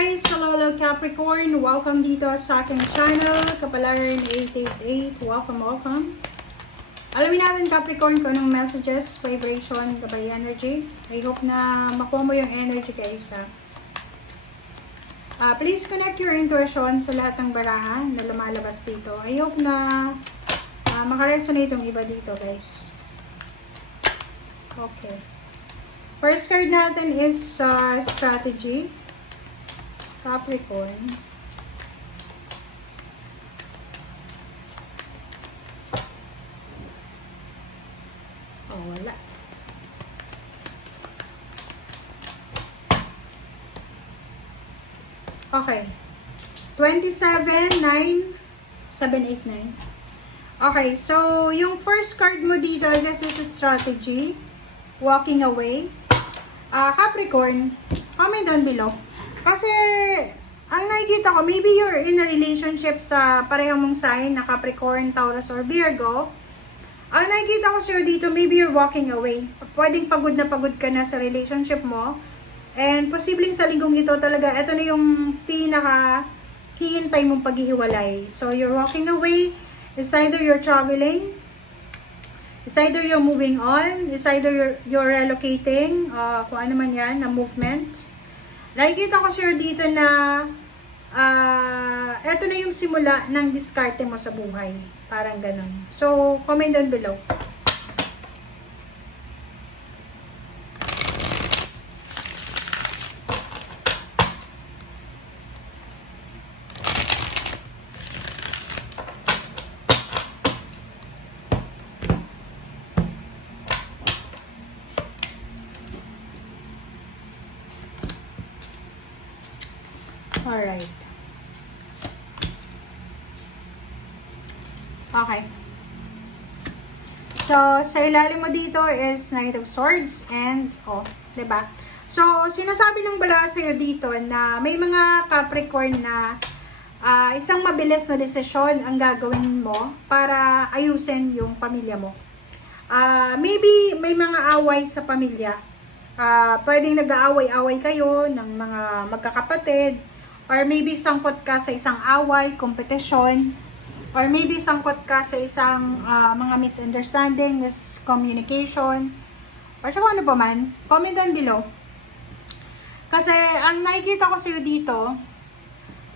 guys! Hello Capricorn! Welcome dito sa aking channel, Kapalaran 888. Welcome! Alamin natin Capricorn kung anong messages, vibration, gabay energy. I hope na makuha mo yung energy guys ha. Please connect your intuition sa lahat ng barahan na lumalabas dito. I hope na makaresonate yung iba dito guys. Okay. First card natin is strategy. Capricorn. Oh, wala. Okay. 27, 9, 7, 8, 9. Okay, so yung first card mo dito, this is a strategy. Walking away. Capricorn, comment down below. Kasi, ang nakikita ko, maybe you're in a relationship sa pareho mong sign na Capricorn, Taurus, or Virgo. Ang nakikita ko sa'yo dito, maybe you're walking away. Pwedeng pagod na pagod ka na sa relationship mo. And posibleng sa linggong ito talaga, ito na yung pinaka hihintay mong paghihiwalay. So, you're walking away. It's either you're traveling. It's either you're moving on. It's either you're relocating. Kung ano man yan, na movement. Nakikita ko sa'yo dito na eto na yung simula ng diskarte mo sa buhay. Parang ganun. So, comment down below. Alright. Okay. So, sa ilalim mo dito is Knight of Swords and, diba? So, sinasabi ng bala sa'yo dito na may mga Capricorn na isang mabilis na desisyon ang gagawin mo para ayusin yung pamilya mo. Maybe may mga away sa pamilya. Pwedeng nag-aaway-away kayo ng mga magkakapatid. Or maybe sangkot ka sa isang away, kompetisyon. Or maybe sangkot ka sa isang mga misunderstanding, miscommunication. Or sa ano pa man, comment down below. Kasi ang nakikita ko sa'yo dito,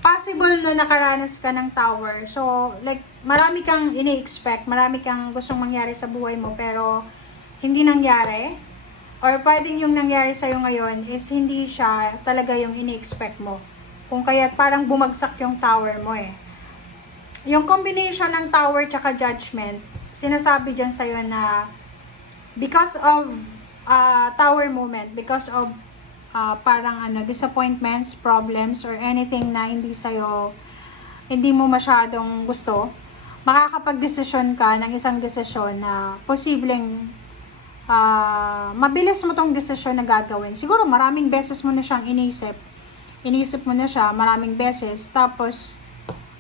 possible na nakaranas ka ng tower. So, like, marami kang ini-expect, marami kang gustong mangyari sa buhay mo, pero hindi nangyari. Or pwedeng yung nangyari sa'yo ngayon is hindi siya talaga yung ini-expect mo. Kung kaya't parang bumagsak yung tower mo eh. Yung combination ng tower tsaka judgment, sinasabi dyan sa'yo na because of tower moment, because of parang disappointments, problems, or anything na hindi mo masyadong gusto, makakapag-desisyon ka ng isang desisyon na posibleng mabilis mo tong desisyon na gagawin. Siguro maraming beses mo na siyang inisip mo na siya maraming beses, tapos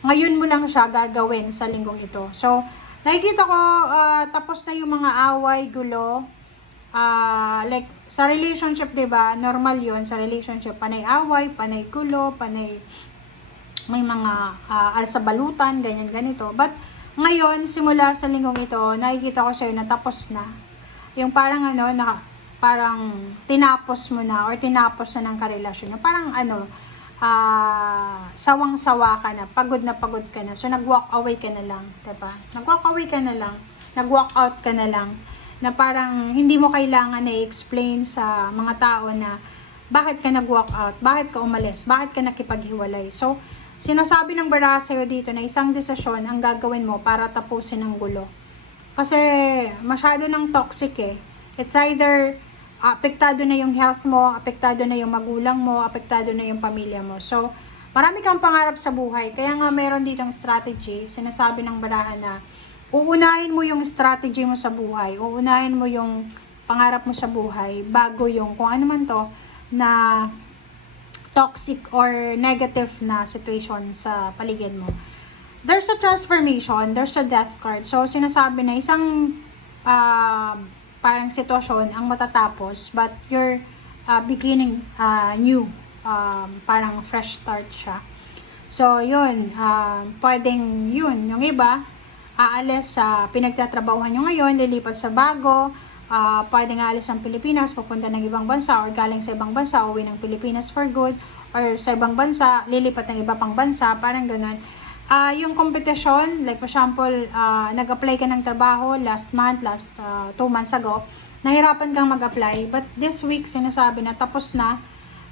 ngayon mo lang siya gagawin sa linggong ito. So, nakikita ko tapos na yung mga away, gulo, like sa relationship, diba, normal yon sa relationship, panay away, panay gulo, panay may mga alsabalutan, ganyan ganito. But ngayon, simula sa linggong ito, nakikita ko sa'yo na tapos na yung parang parang tinapos mo na or tinapos na ng karelasyon. Parang sawang-sawa ka na pagod ka na. So, nag-walk away ka na lang. Diba? Nag-walk away ka na lang. Nag-walk out ka na lang. Na parang hindi mo kailangan na-explain sa mga tao na bakit ka nag-walk out, bakit ka umalis, bakit ka nakipaghiwalay. So, sinasabi ng bara sa'yo dito na isang desisyon ang gagawin mo para tapusin ang gulo. Kasi masyado ng toxic eh. It's either apektado na yung health mo, apektado na yung magulang mo, apektado na yung pamilya mo. So, marami kang pangarap sa buhay. Kaya nga meron ditong strategy, sinasabi ng barahan na uunahin mo yung strategy mo sa buhay, uunahin mo yung pangarap mo sa buhay, bago yung kung ano man to, na toxic or negative na situation sa paligid mo. There's a transformation, there's a death card. So, sinasabi na isang parang sitwasyon ang matatapos, but you're beginning new. parang fresh start siya. So, yun, pwedeng yun. Yung iba, aalis sa pinagtatrabahuhan nyo ngayon, lilipat sa bago, pwedeng aalis ng Pilipinas, pupunta ng ibang bansa, or galing sa ibang bansa, uwi ng Pilipinas for good, or sa ibang bansa, lilipat ng iba pang bansa, parang ganun. Yung competition, like for example, nag-apply ka ng trabaho last 2 months ago, nahirapan kang mag-apply, but this week, sinasabi na tapos na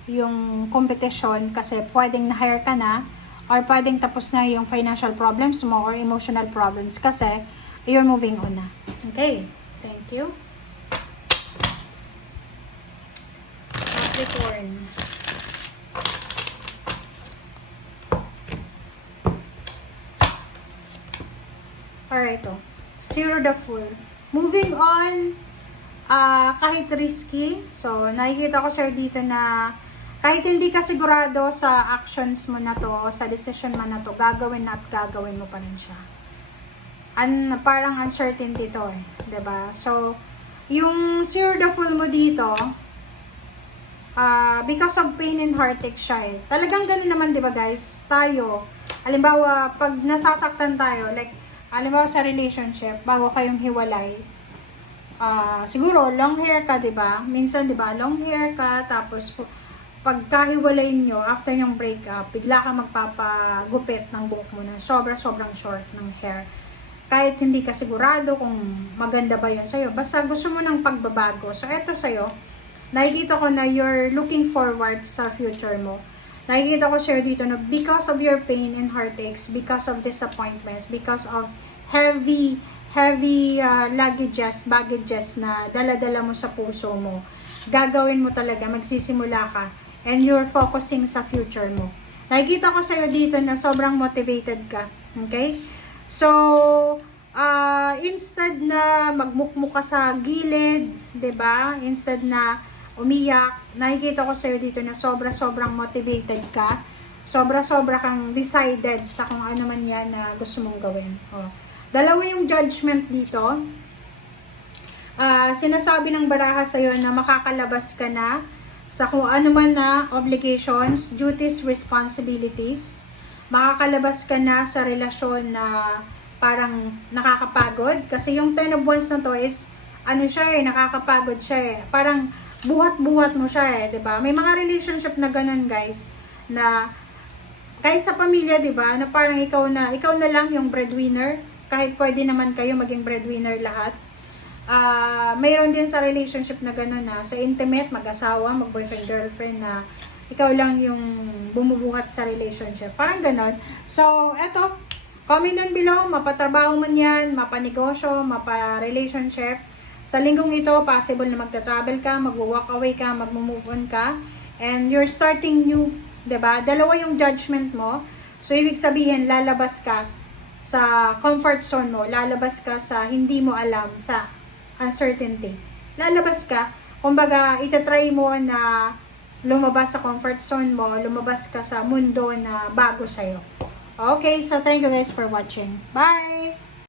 yung competition kasi pwedeng na-hire ka na, or pwedeng tapos na yung financial problems mo or emotional problems kasi you're moving on na. Okay, thank you. Capricorn. Alright, Zero the Fool. Moving on, kahit risky, so nakikita ko sir dito na kahit hindi ka sigurado sa actions mo na to, sa decision mo na to, gagawin at gagawin mo pa rin siya. Parang uncertainty to diba? So, yung Zero the Fool mo dito, because of pain and heartache siya Talagang ganun naman, diba guys? Tayo, halimbawa, pag nasasaktan tayo, like, halimbawa sa relationship, bago kayong hiwalay, siguro, long hair ka, diba? Minsan, diba, long hair ka, tapos, pagkahiwalay nyo, after yung breakup, bigla ka magpapagupit ng buhok mo na sobrang short ng hair. Kahit hindi ka sigurado kung maganda ba yun sa'yo. Basta gusto mo ng pagbabago. So, eto sa'yo, nakikita ko na you're looking forward sa future mo. Nakikita ko sa'yo dito na because of your pain and heartaches, because of disappointments, because of heavy baggages na dala-dala mo sa puso mo, gagawin mo talaga, magsisimula ka, and you're focusing sa future mo. Nakikita ko sa'yo dito na sobrang motivated ka. Okay? So, instead na magmukmuk ka sa gilid, 'di ba? Instead na umiyak, nakikita ko sa'yo dito na sobrang motivated ka. Sobra kang decided sa kung ano man yan na gusto mong gawin. Dalawa yung judgment dito. Sinasabi ng baraha sa'yo na makakalabas ka na sa kung ano man na obligations, duties, responsibilities. Makakalabas ka na sa relasyon na parang nakakapagod. Kasi yung 10 of Wands na to is, nakakapagod siya Parang buhat-buhat mo siya diba? May mga relationship na ganun guys, na kahit sa pamilya, diba, na parang ikaw na lang yung breadwinner. Kahit pwede naman kayo maging breadwinner lahat. Mayroon din sa relationship na gano'n na sa intimate, mag-asawa, mag-boyfriend, girlfriend na ikaw lang yung bumubuhat sa relationship. Parang gano'n. So, eto, comment down below, mapatrabaho man yan, mapanegosyo, mapa-relationship. Sa linggong ito, possible na magta-travel ka, mag-walk away ka, mag-move on ka, and you're starting new, diba? Dalawa yung judgment mo. So, ibig sabihin, lalabas ka sa comfort zone mo, lalabas ka sa hindi mo alam, sa uncertainty. Lalabas ka, kumbaga, itatry mo na lumabas sa comfort zone mo, lumabas ka sa mundo na bago sa'yo. Okay, so thank you guys for watching. Bye!